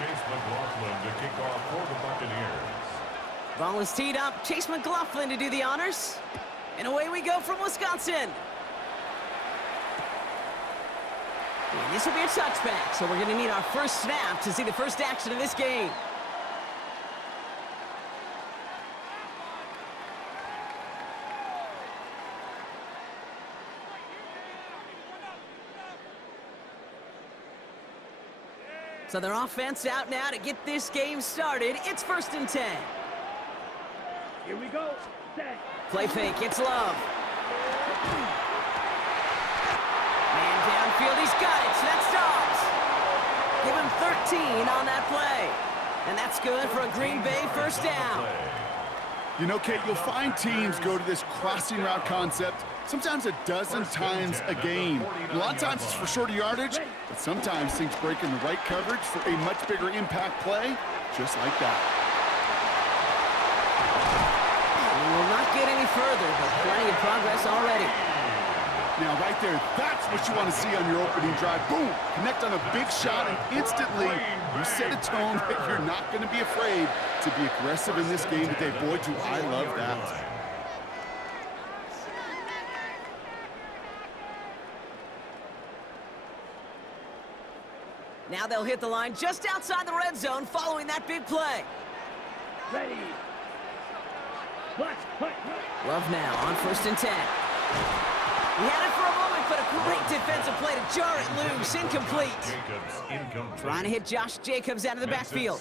McLaughlin to kick off for the Buccaneers. Ball is teed up. Chase McLaughlin to do the honors. And away we go from Wisconsin. And this will be a touchback, so we're going to need our first snap to see the first action of this game. So their offense out now to get this game started. It's 1st and 10. Here we go. Set. Play fake. It's Love. Man downfield. He's got it. So that stops. Give him 13 on that play. And that's good for a Green Bay first down. You know, Kate, you'll find teams go to this crossing route concept sometimes a dozen times a game. A lot of times it's for shorter yardage, but sometimes things break in the right coverage for a much bigger impact play, just like that. We will not get any further, but plenty of progress already. Now, right there, that's what you want to see on your opening drive. Boom! Connect on a big shot, and instantly you set a tone that you're not going to be afraid to be aggressive in this game today. Boy, do I love that. Now they'll hit the line just outside the red zone following that big play. Ready. Watch. Love now on 1st and 10. He had it for a moment, but a great defensive play to jar it loose. Incomplete. Trying to hit Josh Jacobs out of the backfield.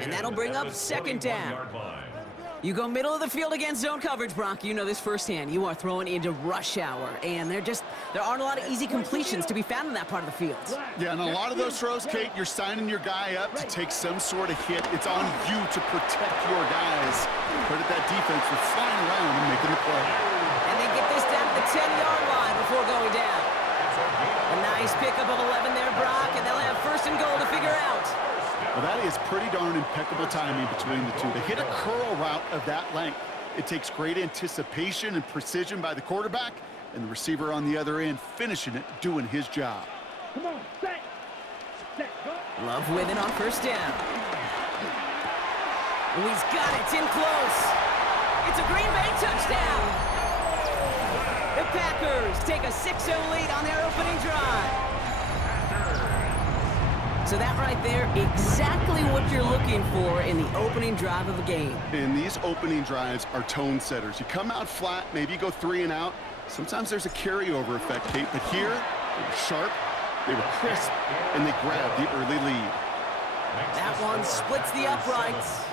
And that'll bring up 2nd down. You go middle of the field against zone coverage, Brock. You know this firsthand. You are throwing into rush hour. And there aren't a lot of easy completions to be found in that part of the field. Yeah, and a lot of those throws, Kate, you're signing your guy up to take some sort of hit. It's on you to protect your guys. Credit that defense for flying around and making the play. And they get this down to the 10-yard line before going down. A nice pickup of 11 there, Brock, and they'll have 1st and goal to figure out. Well, that is pretty darn impeccable timing between the two. To hit a curl route of that length, it takes great anticipation and precision by the quarterback, and the receiver on the other end finishing it, doing his job. Come on, set, go. Love with it on 1st down. Oh, he's got it. It's in close. It's a Green Bay touchdown. The Packers take a 6-0 lead on their opening drive. So that right there, exactly what you're looking for in the opening drive of a game. And these opening drives are tone setters. You come out flat, maybe you go 3 and out. Sometimes there's a carryover effect, Kate, but here, they were sharp, they were crisp, and they grabbed the early lead. That one splits the uprights.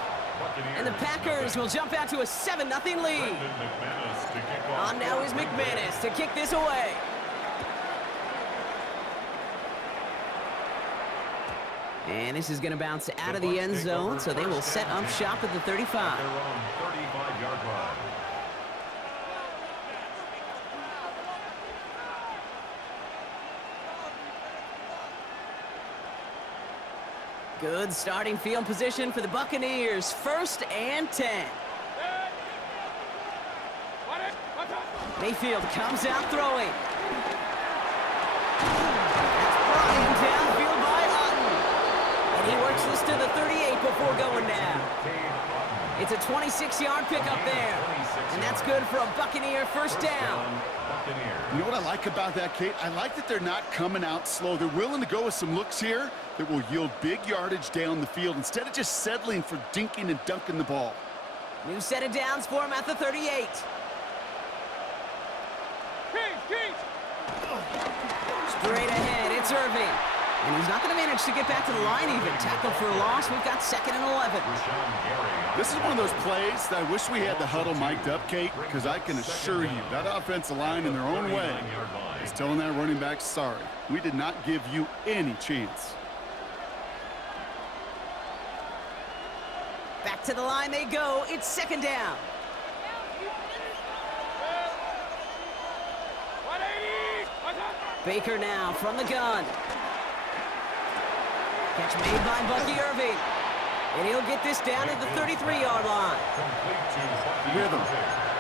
And the Packers will jump out to a 7-0 lead. On now is McManus to kick this away. And this is going to bounce out of the end zone, so they will set up shop at the 35. Good starting field position for the Buccaneers. 1st and 10. Mayfield comes out throwing. That's brought in downfield by Otten. And he works this to the 38 before going down. It's a 26-yard pickup there. And that's good for a Buccaneer first down. You know what I like about that, Kate? I like that they're not coming out slow. They're willing to go with some looks here that will yield big yardage down the field instead of just settling for dinking and dunking the ball. New set of downs for him at the 38. Straight ahead, it's Irving. And he's not going to manage to get back to the line even. Tackled for a loss. We've got 2nd and 11. This is one of those plays that I wish we had the huddle mic'd up, Kate, because I can assure you that offensive line in their own way is telling that running back, sorry, we did not give you any chance. Back to the line they go. It's 2nd down. Baker now from the gun. Catch made by Bucky Irving. And he'll get this down at the 33-yard line. Rhythm.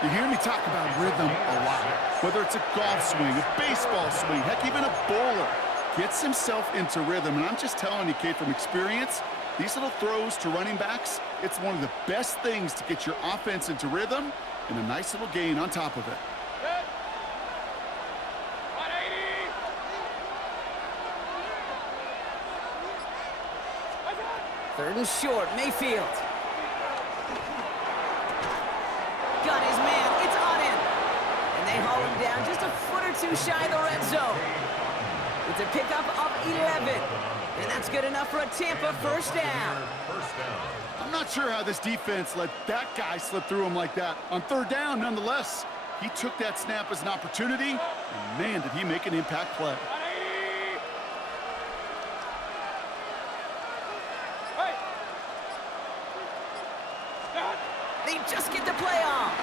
You hear me talk about rhythm a lot. Whether it's a golf swing, a baseball swing, heck, even a bowler gets himself into rhythm. And I'm just telling you, Kate, from experience, These little throws to running backs, it's one of the best things to get your offense into rhythm and a nice little gain on top of it. Third and short, Mayfield. Got his man, it's on him. And they haul him down just a foot or two shy of the red zone. It's a pickup of 11. And that's good enough for a Tampa first down. I'm not sure how this defense let that guy slip through him like that. On third down, nonetheless, he took that snap as an opportunity, and man, did he make an impact play. They just get the play off.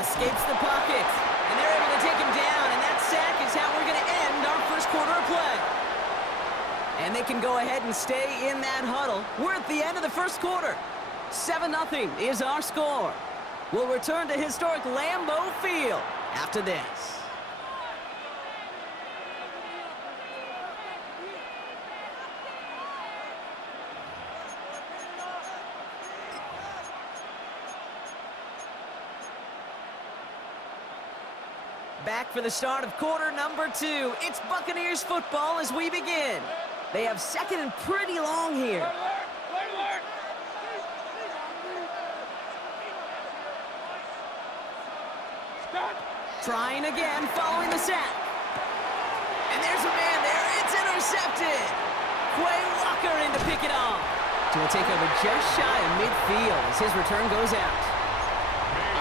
Escapes the pocket, and they're able to take him down, and that sack is how we're going to end our first quarter of play. And they can go ahead and stay in that huddle. We're at the end of the first quarter. 7-0 is our score. We'll return to historic Lambeau Field after this. Back for the start of quarter number 2. It's Buccaneers football as we begin. They have second and pretty long here. Trying again, following the sack. And there's a man there. It's intercepted. Quay Walker in to pick it off. So we'll take over just shy of midfield as his return goes out.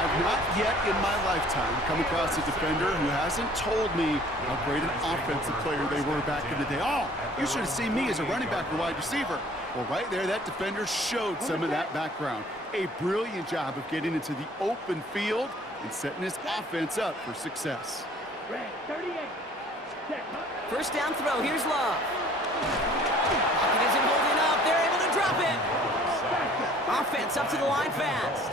I've not yet in my lifetime come across a defender who hasn't told me how great an offensive player they were back in the day. Oh, you should have seen me as a running back or wide receiver. Well, right there, that defender showed some of that background. A brilliant job of getting into the open field and setting his offense up for success. First down throw, here's Love. Pocket isn't holding up, they're able to drop it. Offense up to the line fast.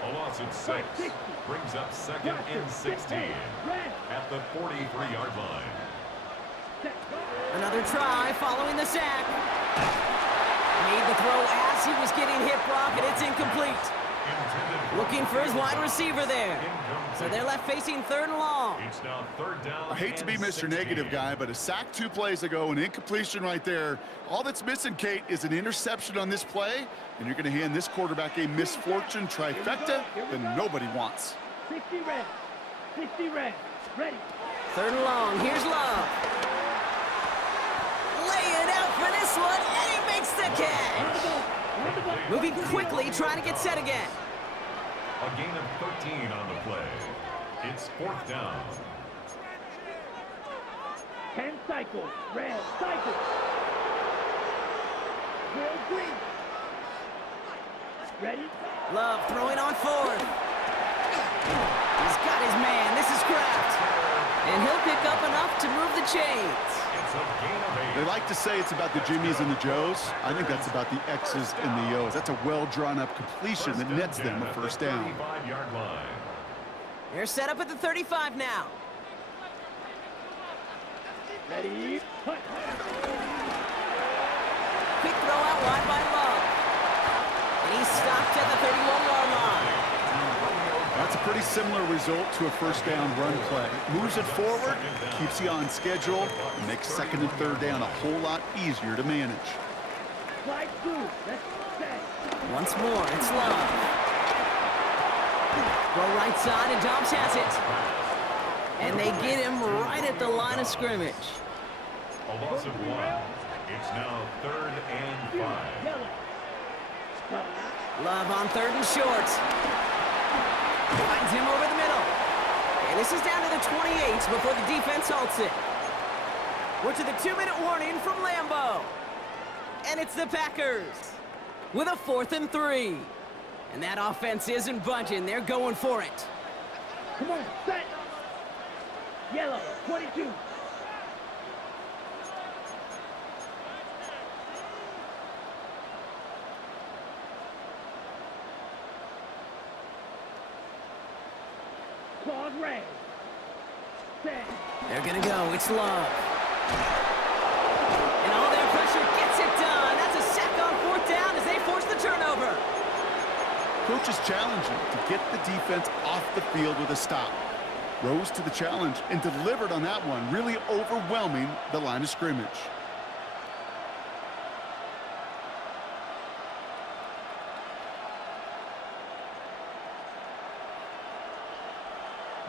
A loss of 6 brings up second and 16 at the 43-yard line. Another try following the sack. Made the throw as he was getting hit, Brock, and it's incomplete. Looking for his wide receiver there. So they're left facing third and long. It's now third down. I hate to be Mr. Negative guy, but a sack 2 plays ago, an incompletion right there. All that's missing, Kate, is an interception on this play, and you're going to hand this quarterback a misfortune trifecta that nobody wants. 60 red. 60 red. Ready. Third and long. Here's Love. Laying out for this one, and he makes the catch. Moving quickly, trying to get set again. A gain of 13 on the play. It's fourth down. 10 cycles. Red cycle. Will green. Ready? Love throwing on fourth. He's got his man. This is Kraft. And he'll pick up enough to move the chains. It's a gain of 8. They like to say it's about the Jimmies and the Joes. I think that's about the X's and the O's. That's a well-drawn-up completion that nets them a first down. 35-yard line. They're set up at the 35 now. Ready? Punt. Quick throw out wide by Love. And he's stopped at the 31-yard line. That's a pretty similar result to a first down run play. Moves it forward, keeps you on schedule, and makes second and third down a whole lot easier to manage. Slide through. Let's set. Once more, it's Love. Go right side, and Dobbs has it. And they get him right at the line of scrimmage. A loss of 1. It's now third and 5. Yellow. Love on third and short. Finds him over the middle. And this is down to the 28 before the defense halts it. We're to the 2-minute warning from Lambeau. And it's the Packers with a 4th and 3. And that offense isn't budging. They're going for it. Come on, set. Yellow, 22. Claude Ray. Set. They're going to go. It's Love. And all their pressure gets it done. That's coach is challenging to get the defense off the field with a stop. Rose to the challenge and delivered on that one, really overwhelming the line of scrimmage.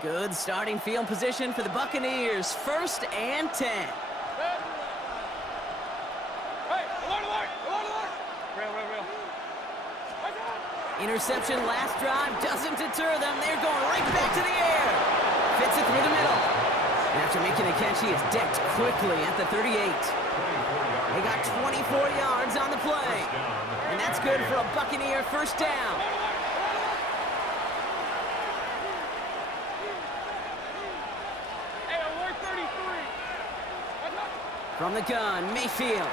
Good starting field position for the Buccaneers. 1st and 10. Hey, alert! Real. Interception last drive doesn't deter them. They're going right back to the air. Fits it through the middle. And after making the catch, he is decked quickly at the 38. They got 24 yards on the play. And that's good for a Buccaneer 1st down. From the gun, Mayfield.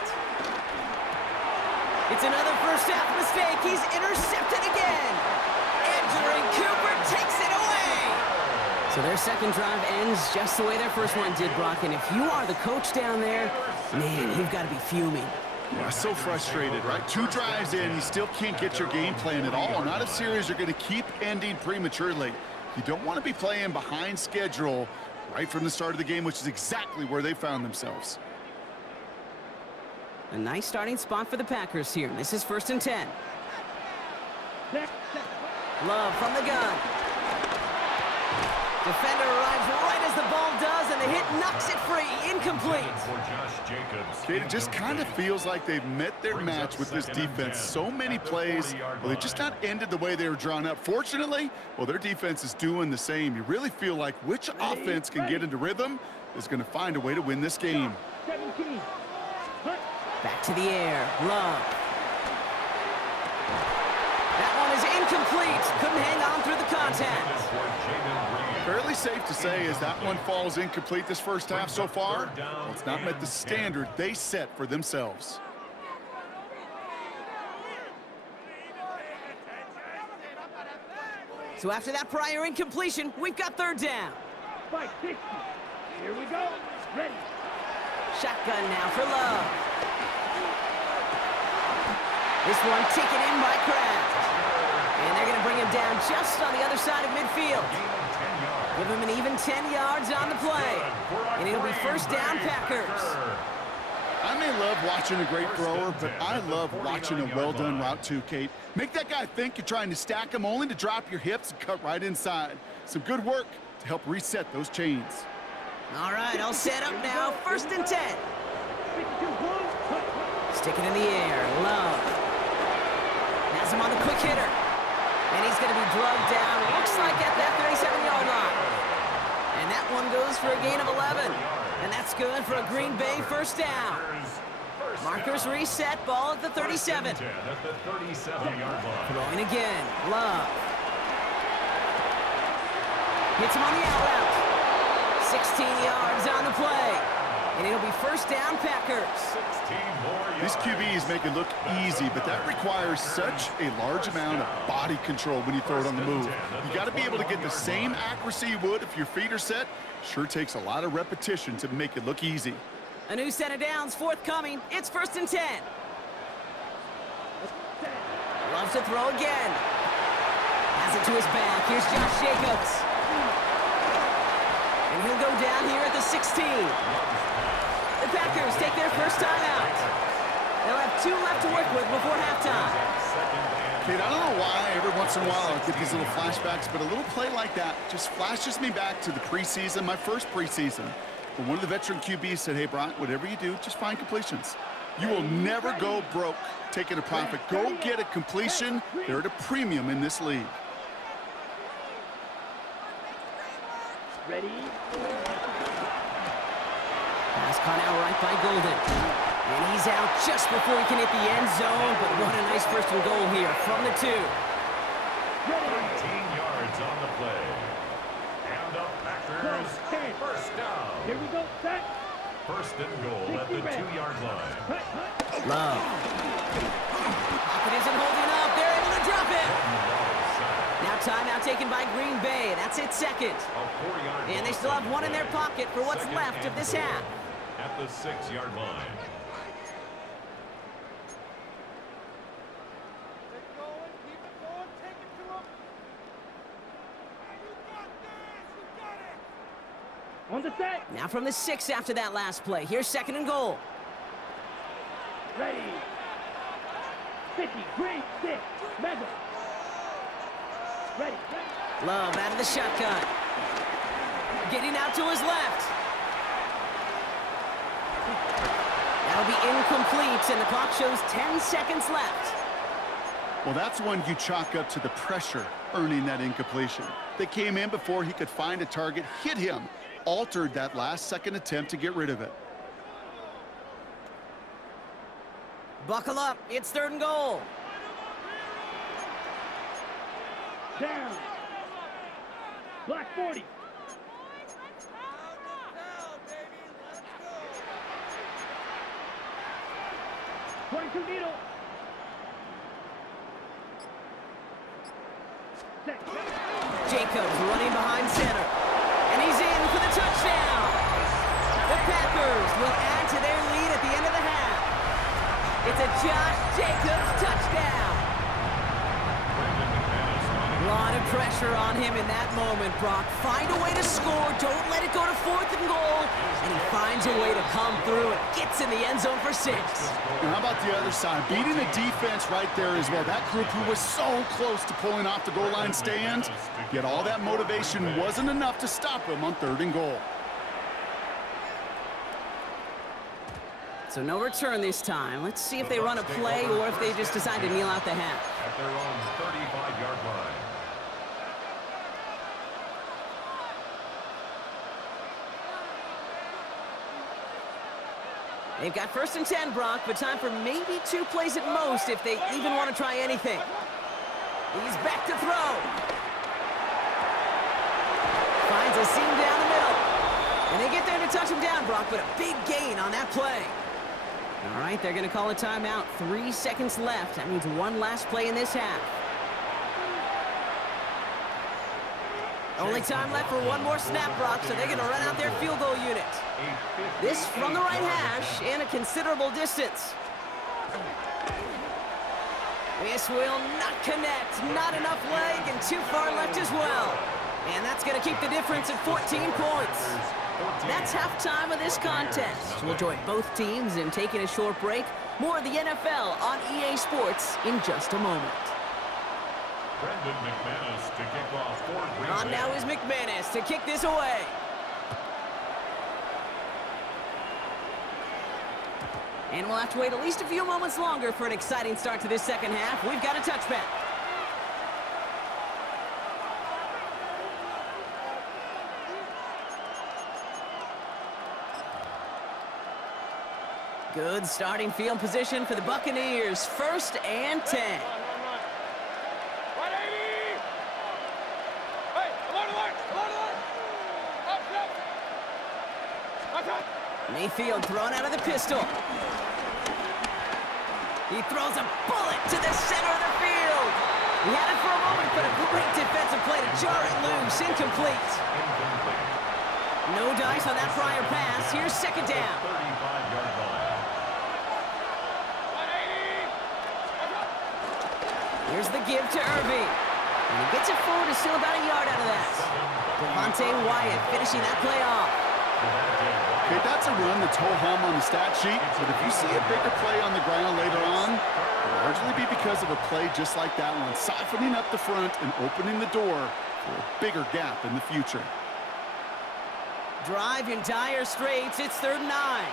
It's another first half mistake. He's intercepted again. Andrew Cooper takes it away. So their second drive ends just the way their first one did, Brock. And if you are the coach down there, man, you've got to be fuming. Yeah, so frustrated, right? 2 drives in, you still can't get your game plan at all. Not a series you're going to keep ending prematurely. You don't want to be playing behind schedule right from the start of the game, which is exactly where they found themselves. A nice starting spot for the Packers here. This is 1st and 10. Love from the gun. Defender arrives right as the ball does, and the hit knocks it free. Incomplete. It just kind of feels like they've met their match with this defense. So many plays, well, they just not ended the way they were drawn up. Fortunately, well, their defense is doing the same. You really feel like which offense can get into rhythm is going to find a way to win this game. 17. Back to the air. Love. That one is incomplete. Couldn't hang on through the contact. Fairly safe to say as that one falls incomplete this first half so far, well, it's not met the standard they set for themselves. So after that prior incompletion, we've got 3rd down. 560. Here we go. Ready. Shotgun now for Love. This one taken in by Kraft. And they're going to bring him down just on the other side of midfield. Give him an even 10 yards on the play. And it'll be 1st down, Packers. I may love watching a great thrower, but I love watching a well-done route too, Kate. Make that guy think you're trying to stack him only to drop your hips and cut right inside. Some good work to help reset those chains. All right, all set up now. 1st and 10. Stick it in the air. Love. Has him on the quick hitter. And he's going to be drugged down. Looks like at that 37-yard line. And that one goes for a gain of 11. And that's good for a Green Bay 1st down. Markers reset. Ball at the 37. Throwing again. Love. Hits him on the out route. 16 yards on the play. And it'll be 1st down, Packers. These QBs make it look easy, but that requires such a large amount of body control when you throw it on the move. You got to be able to get the same accuracy you would if your feet are set. Sure takes a lot of repetition to make it look easy. A new set of downs forthcoming. It's 1st and 10. Loves to throw again. Has it to his back. Here's Josh Jacobs. And he'll go down here at the 16. The Packers take their 1st timeout. They'll have 2 left to work with before halftime. Kate, I don't know why every once in a while I get these little flashbacks, but a little play like that just flashes me back to the preseason, my first preseason. When one of the veteran QBs said, hey, Brock, whatever you do, just find completions. You will never go broke taking a profit. Go get a completion. They're at a premium in this league. Ready. Pass caught out right by Golden. And he's out just before he can hit the end zone, but what a nice 1st and goal here from the 2. 19 yards on the play. And the Packers, 1st down. Here we go. Set. 1st and goal at the 2-yard line. Love. Pocket isn't holding up. They're able to drop it. Now timeout taken by Green Bay. That's it 2nd. And they still have 1 in their pocket for what's left of this half. At the 6-yard line. On the set. Now from the 6 after that last play. Here's 2nd and goal. Ready. 50, green, 6, Madden. Ready. Love out of the shotgun. Getting out to his left. That'll be incomplete, and the clock shows 10 seconds left. Well, that's one you chalk up to the pressure earning that incompletion. They came in before he could find a target, hit him, altered that last-second attempt to get rid of it. Buckle up. It's 3rd and goal. Down. Black 40. .2 needle. Set. Jacobs running behind center. And he's in for the touchdown. The Packers will add to their lead at the end of the half. It's a Josh Jacobs touchdown. A lot of pressure on him in that moment, Brock. Find a way to score. Don't let it go to 4th and goal. And he finds a way to come through and gets in the end zone for 6. And how about the other side? Beating the defense right there as well. That group who was so close to pulling off the goal line stand, yet all that motivation wasn't enough to stop him on 3rd and goal. So no return this time. Let's see if they run a play or if they just decide to kneel out the half. At their own 35-yard line. They've got 1st and 10, Brock, but time for maybe 2 plays at most if they even want to try anything. He's back to throw. Finds a seam down the middle. And they get there to touch him down, Brock, but a big gain on that play. All right, they're going to call a timeout. 3 seconds left. That means one last play in this half. Only time left for one more snap, Brock, so they're going to run out their field goal unit. This from the right hash and a considerable distance. This will not connect. Not enough leg and too far left as well. And that's going to keep the difference at 14 points. That's halftime of this contest. We'll join both teams in taking a short break. More of the NFL on EA Sports in just a moment. Brendan McManus to kick off for Green On Bay. now is McManus to kick this away. And we'll have to wait at least a few moments longer for an exciting start to this second half. We've got a touchback. Good starting field position for the Buccaneers. 1st and 10. Mayfield thrown out of the pistol. He throws a bullet to the center of the field. He had it for a moment, but a great defensive play to jar it loose. Incomplete. No dice on that prior pass. Here's 2nd down. 35-yard line. Here's the give to Irving. And he gets it forward to still about a yard out of that. Devontae Wyatt finishing that play off. Okay, that's a run that's ho-hum on the stat sheet, but if you see a bigger play on the ground later on, it'll largely be because of a play just like that one, softening up the front and opening the door for a bigger gap in the future. Drive in dire straits. It's 3rd and 9.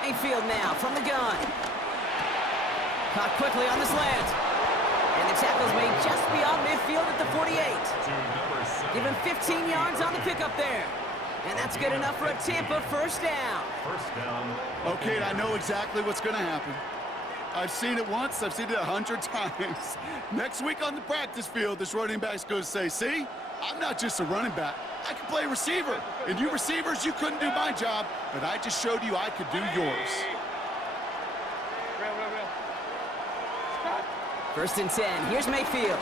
Mayfield now from the gun. Caught quickly on the slant. And the tackle's made just beyond midfield at the 48. Give him 15 yards on the pickup there. And that's good enough for a Tampa 1st down. First down. Okay, I know exactly what's going to happen. I've seen it once, I've seen it 100 times. Next week on the practice field, this running back's going to say, see, I'm not just a running back. I can play receiver. And you receivers, you couldn't do my job, but I just showed you I could do yours. 1st and 10. Here's Mayfield.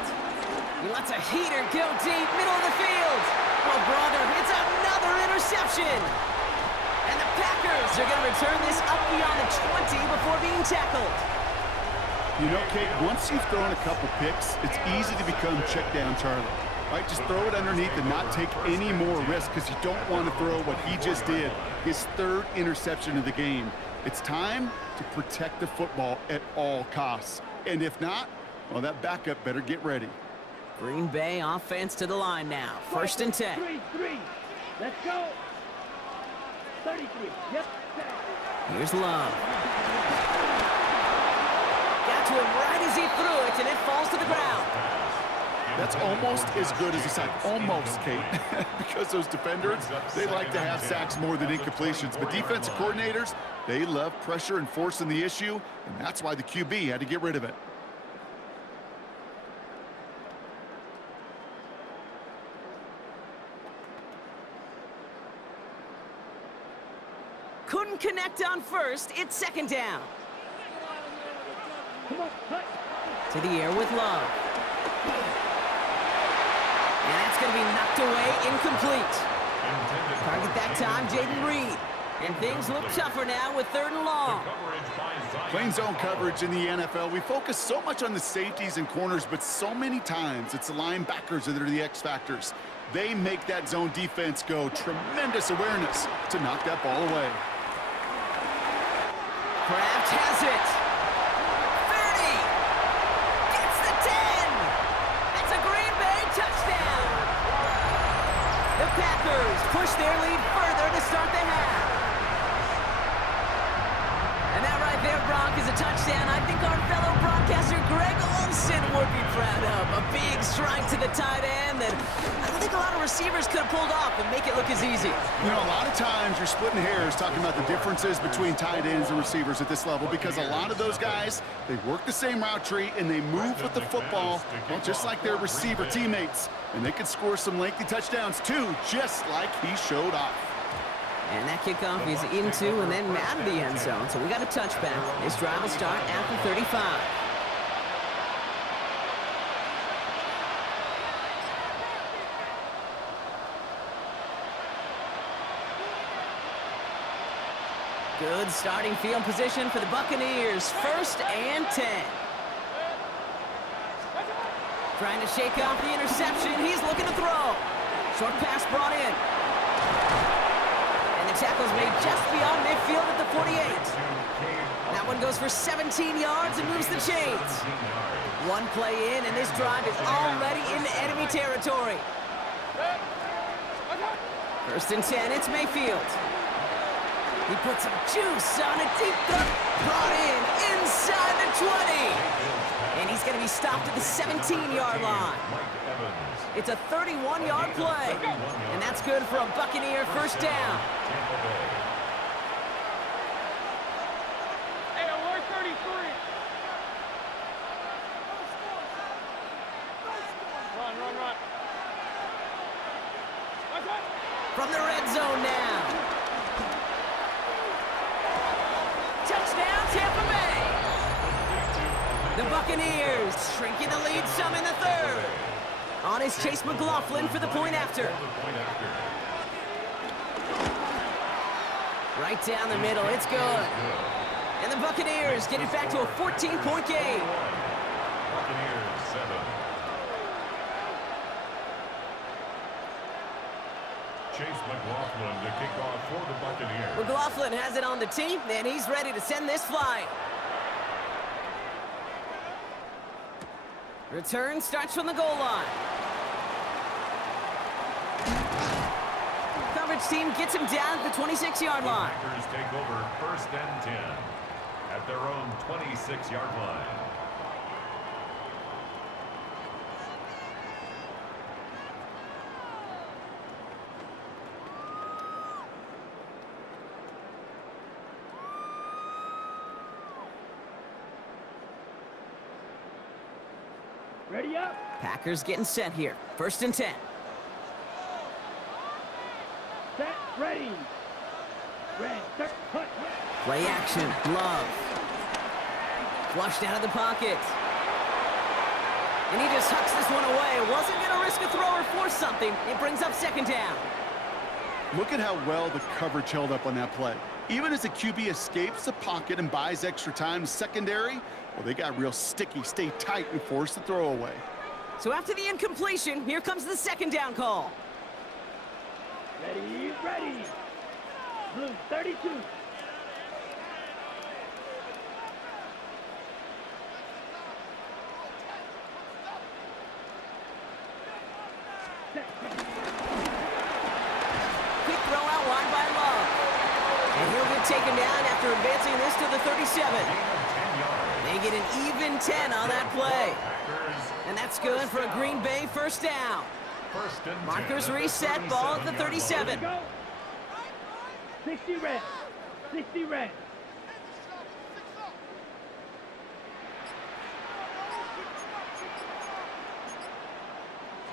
He lets a heater go deep, middle of the field. Oh, brother, it's another interception. And the Packers are going to return this up beyond the 20 before being tackled. You know, Kate, once you've thrown a couple picks, it's easy to become check down Charlie. Right, just throw it underneath and not take any more risk because you don't want to throw what he just did, his third interception of the game. It's time to protect the football at all costs. And if not, well, that backup better get ready. Green Bay offense to the line now. 1st and 10. 3-3. Let's go. 33. Yep. Here's Love. Got to him right as he threw it, and it falls to the ground. That's almost as good as a sack. Almost, Kate. Because those defenders, they like to have sacks more than incompletions. But defensive coordinators, they love pressure and forcing the issue, and that's why the QB had to get rid of it. Couldn't connect on first. It's 2nd down. Come on, cut. To the air with Love. And that's going to be knocked away, incomplete. Target that time, Jaden Reed. And things look tougher now with 3rd and long. Plain zone coverage in the NFL, we focus so much on the safeties and corners, but so many times it's the linebackers that are the X factors. They make that zone defense go. Tremendous awareness to knock that ball away. Kraft has it. 30. Gets the 10. It's a Green Bay touchdown. The Packers push their lead further to start the half. And that right there, Bronk, is a touchdown I think our fellow broadcaster Greg Olsen would be proud of. A big strike to the tight end that I don't think a lot of receivers could have pulled off and make it look as easy. You know, a lot of times you're splitting hairs talking about the differences between tight ends and receivers at this level because a lot of those guys, they work the same route tree and they move with the football, well, just like their receiver teammates. And they can score some lengthy touchdowns too, just like he showed off. And that kickoff is into and then out of the end zone. So we got a touchback. This drive will start after 35. Good starting field position for the Buccaneers. 1st and 10. Trying to shake off the interception. He's looking to throw. Short pass brought in. And the tackle's made just beyond midfield at the 48. That one goes for 17 yards and moves the chains. One play in, and this drive is already into enemy territory. 1st and 10, it's Mayfield. He puts some juice on a deep cut. Brought in inside the 20. And he's going to be stopped at the 17-yard line. It's a 31-yard play. And that's good for a Buccaneer 1st down. Hey, alert 33. Run. From the red zone now. Touchdown, Tampa Bay. The Buccaneers shrinking the lead some in the 3rd. On is Chase McLaughlin for the point after. Right down the middle, it's good. And the Buccaneers get it back to a 14-point game. Buccaneers 7. Chase McLaughlin to kick off for the Buccaneers. McLaughlin has it on the tee, and he's ready to send this flying. Return starts from the goal line. Coverage team gets him down at the 26-yard line. Packers take over 1st and 10 at their own 26-yard line. Ready up. Packers getting set here. 1st and 10. Set. Ready. Red. Start. Cut. Play action. Love. Flushed out of the pocket. And he just hucks this one away. Wasn't going to risk a throw or force something. It brings up 2nd down. Look at how well the coverage held up on that play. Even as the QB escapes the pocket and buys extra time secondary, well, they got real sticky, stay tight, and force the throw away. So after the incompletion, here comes the second down call. Ready, ready. Blue 32. Quick throw out wide by Love. And he'll get taken down after advancing this to the 37. They get an even 10 on that play. And that's good for a Green Bay first down. Markers reset, ball at the 37. 60 red. 60 red.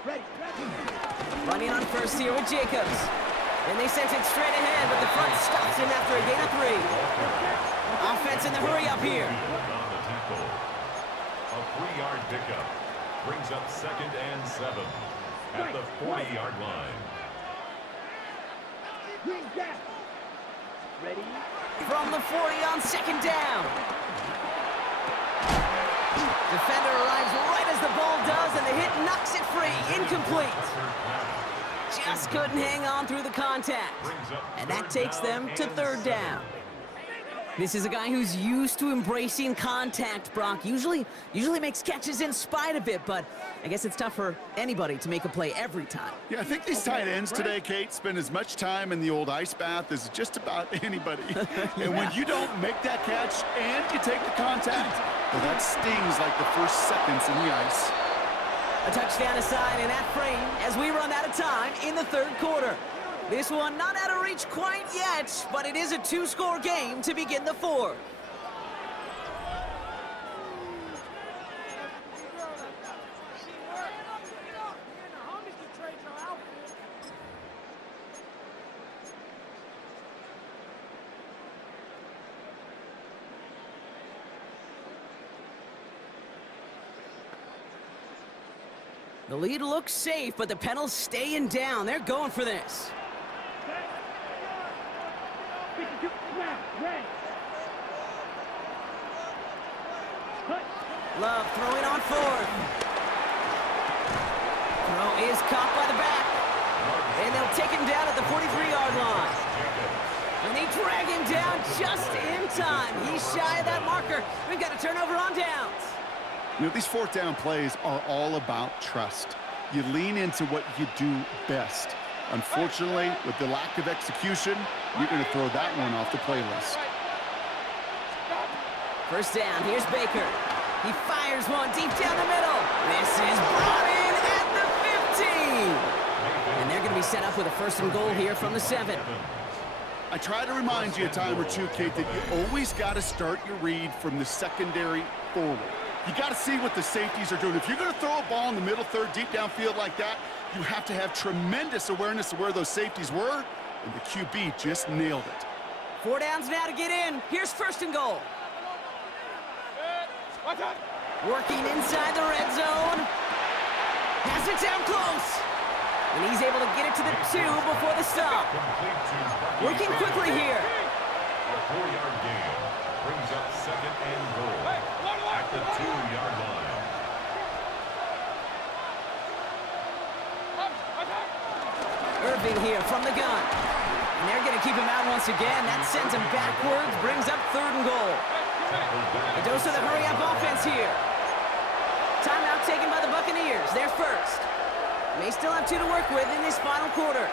Ready. Running on first here with Jacobs. And they sent it straight ahead, but the front stops him after a gain of 3. Offense in the hurry up here. A 3-yard pickup brings up 2nd and 7 at the 40-yard line. Green gap. Ready. From the 40 on second down. Defender arrives right as the ball does, and the hit knocks it free. Incomplete. Just couldn't hang on through the contact. And that takes them to third down. This is a guy who's used to embracing contact, Brock. Usually makes catches in spite of it, but I guess it's tough for anybody to make a play every time. Yeah, I think these tight ends today, Kate, spend as much time in the old ice bath as just about anybody. And when you don't make that catch and you take the contact, well, that stings like the first seconds in the ice. A touchdown aside in that frame as we run out of time in the third quarter. This one not out of reach quite yet, but it is a 2-score game to begin the fourth. The lead looks safe, but the Pennels staying down. They're going for this. Love throwing on fourth. Throw is caught by the back. And they'll take him down at the 43-yard line. And they drag him down just in time. He's shy of that marker. We've got a turnover on downs. You know, these fourth down plays are all about trust. You lean into what you do best. Unfortunately, with the lack of execution, you're going to throw that one off the playlist. First down, here's Baker. He fires one deep down the middle. This is brought in at the 15. And they're going to be set up with a 1st and goal here from the 7. I try to remind you a time or two, Kate, that you always got to start your read from the secondary forward. You got to see what the safeties are doing. If you're going to throw a ball in the middle third, deep downfield like that, you have to have tremendous awareness of where those safeties were, and the QB just nailed it. 4 downs now to get in. Here's 1st and goal. Working inside the red zone. Has it down close. And he's able to get it to the 2 before the stop. Working quickly here. A 4-yard gain brings up 2nd and goal at the 2-yard line. Irving here from the gun. And they're going to keep him out once again. That sends him backwards, brings up 3rd and goal. A dose of the hurry-up offense here. Timeout taken by the Buccaneers. They're first. They still have 2 to work with in this final quarter.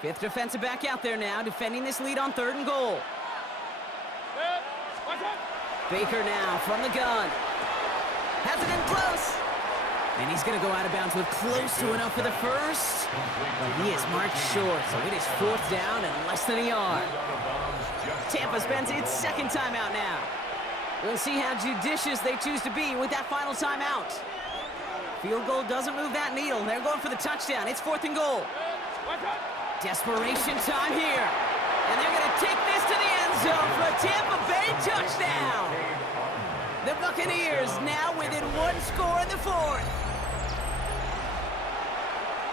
Fifth defensive back out there now, defending this lead on 3rd and goal. Baker now from the gun. Has it in close. And he's going to go out of bounds with close to enough for the first. But he is marked short, so it is 4th down and less than a yard. Tampa spends its 2nd timeout now. We'll see how judicious they choose to be with that final timeout. Field goal doesn't move that needle. They're going for the touchdown. It's 4th and goal. Desperation time here. And they're going to take this to the end zone for a Tampa Bay touchdown. The Buccaneers now within 1 score in the 4th.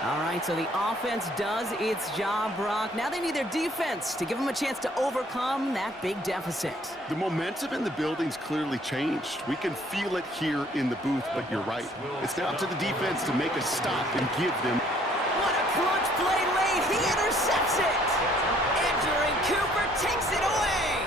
All right, so the offense does its job, Brock. Now they need their defense to give them a chance to overcome that big deficit. The momentum in the building's clearly changed. We can feel it here in the booth, but you're right. It's now up to the defense to make a stop and give them. What a clutch play late. He intercepts it. Entering Cooper takes it away.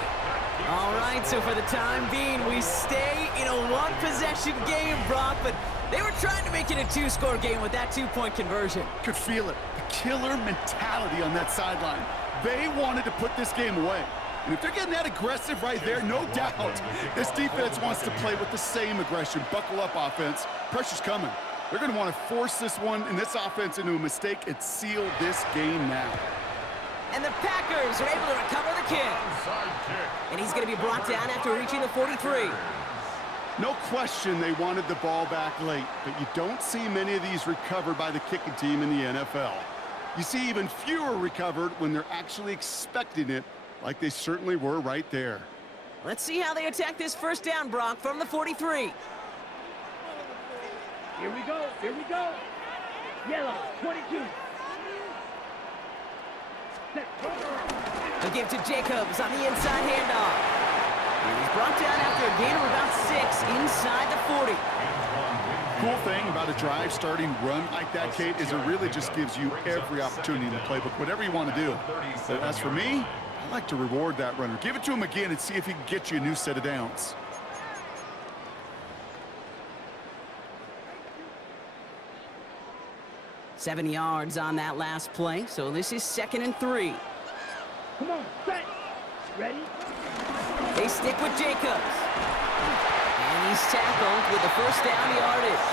All right, so for the time being, we stay in a one-possession game, Brock, but they were trying to make it a 2-score game with that 2-point conversion. Could feel it. The killer mentality on that sideline. They wanted to put this game away. And if they're getting that aggressive right there, no doubt, this defense wants to play with the same aggression. Buckle up, offense. Pressure's coming. They're going to want to force this one and this offense into a mistake and seal this game now. And the Packers are able to recover the kick. And he's going to be brought down after reaching the 43. No question they wanted the ball back late, but you don't see many of these recovered by the kicking team in the NFL. You see even fewer recovered when they're actually expecting it, like they certainly were right there. Let's see how they attack this first down, Brock, from the 43. Here we go. Here we go. Yellow, 22. They'll give to Jacobs on the inside handoff. And he's brought down after a gain of about 6 inside the 40. Cool thing about a drive starting run like that, Kate, is it really just gives you every opportunity in the playbook, whatever you want to do. But as for me, I like to reward that runner. Give it to him again and see if he can get you a new set of downs. Seven yards on that last play, so this is 2nd and 3. Come on, set. Ready? They stick with Jacobs. And he's tackled with the first down yardage.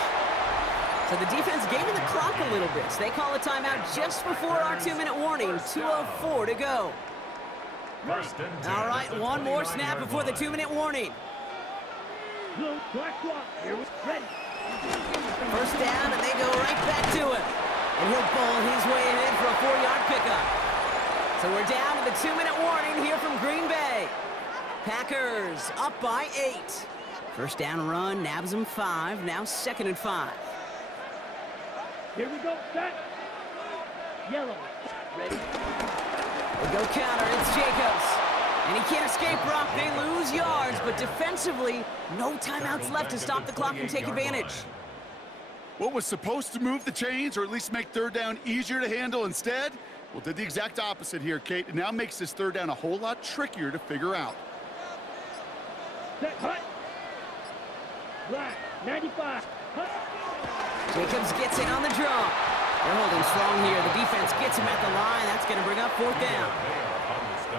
So the defense gave him the clock a little bit. So they call a timeout just before our 2-minute warning. 2:04 to go. All right, one more snap before the 2-minute warning. Blue, black clock. Here we ready. First down, and they go right back to him. And he'll bowl his way ahead for a 4-yard pickup. So we're down to the 2-minute warning here from Green Bay. Packers up by 8. First down run, nabs them 5. Now 2nd and 5. Here we go, set. Yellow, ready. They go counter, it's Jacobs. And he can't escape, Brock. They lose yards, but defensively, no timeouts left to stop the clock and take advantage. What was supposed to move the chains or at least make third down easier to handle instead? Well, did the exact opposite here, Kate. It now makes this third down a whole lot trickier to figure out. Set, hut. Black, 95. Hut. Jacobs gets in on the draw. They're holding strong here. The defense gets him at the line. That's going to bring up 4th down.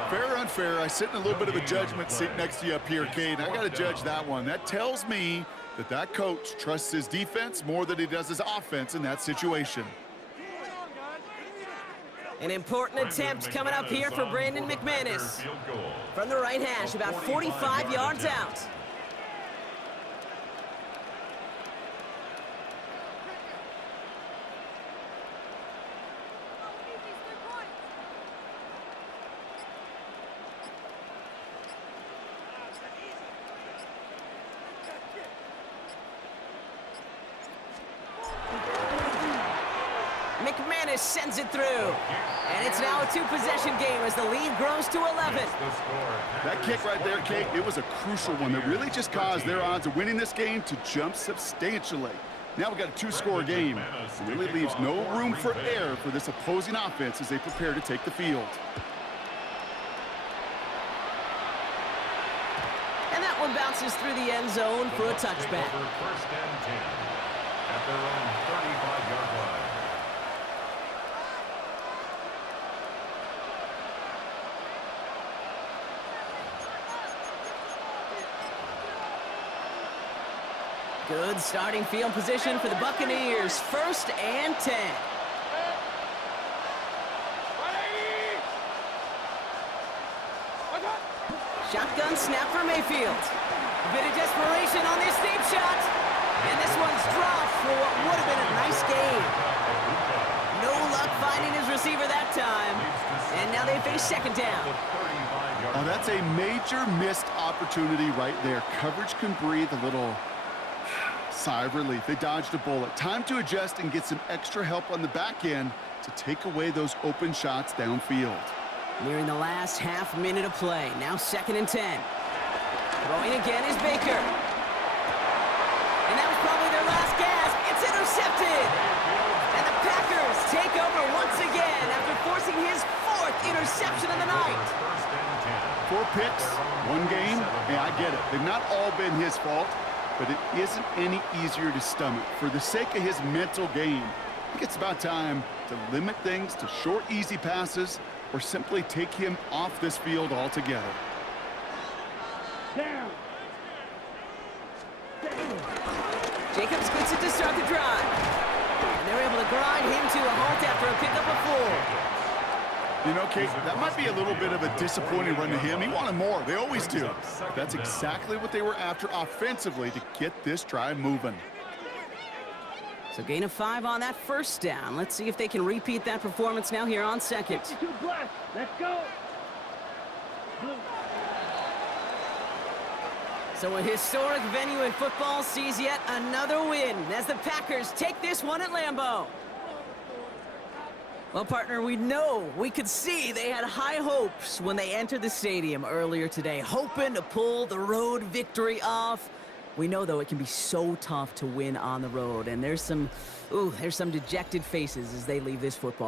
Fair or unfair, I sit in a little bit of a judgment seat next to you up here, Kate. I got to judge that one. That tells me that coach trusts his defense more than he does his offense in that situation. An important attempt coming up here for Brandon McManus. From the right hash, about 45 yards out. McManus sends it through. And it's now a 2-possession game as the lead grows to 11. That kick right there, Kate, it was a crucial one that really just caused their odds of winning this game to jump substantially. Now we've got a 2-score game. It really leaves no room for error for this opposing offense as they prepare to take the field. And that one bounces through the end zone for a touchback. First and 10 at their own 35-yard line. Good starting field position for the Buccaneers. 1st and 10. Shotgun snap for Mayfield. Bit of desperation on this deep shot. And this one's dropped for what would have been a nice game. No luck finding his receiver that time. And now they face second down. Oh, that's a major missed opportunity right there. Coverage can breathe a little sigh of relief. They dodged a bullet. Time to adjust and get some extra help on the back end to take away those open shots downfield. Nearing the last half minute of play. Now 2nd and 10. Throwing again is Baker. And that was probably their last gasp. It's intercepted. And the Packers take over once again after forcing his 4th interception of the night. 4 picks, 1 game. Hey, I get it. They've not all been his fault, but it isn't any easier to stomach. For the sake of his mental game, I think it's about time to limit things to short, easy passes or simply take him off this field altogether. Down. Jacobs gets it to start the drive. And they're able to grind him to a halt after a pickup of 4. You know, Kate, that might be a little bit of a disappointing run to him. He wanted more. They always do. That's exactly what they were after offensively to get this drive moving. So gain of 5 on that first down. Let's see if they can repeat that performance now here on second. 52 black. Let's go. Blue. So a historic venue in football sees yet another win as the Packers take this one at Lambeau. Well, partner, we could see they had high hopes when they entered the stadium earlier today, hoping to pull the road victory off. We know, though, it can be so tough to win on the road, and there's some dejected faces as they leave this football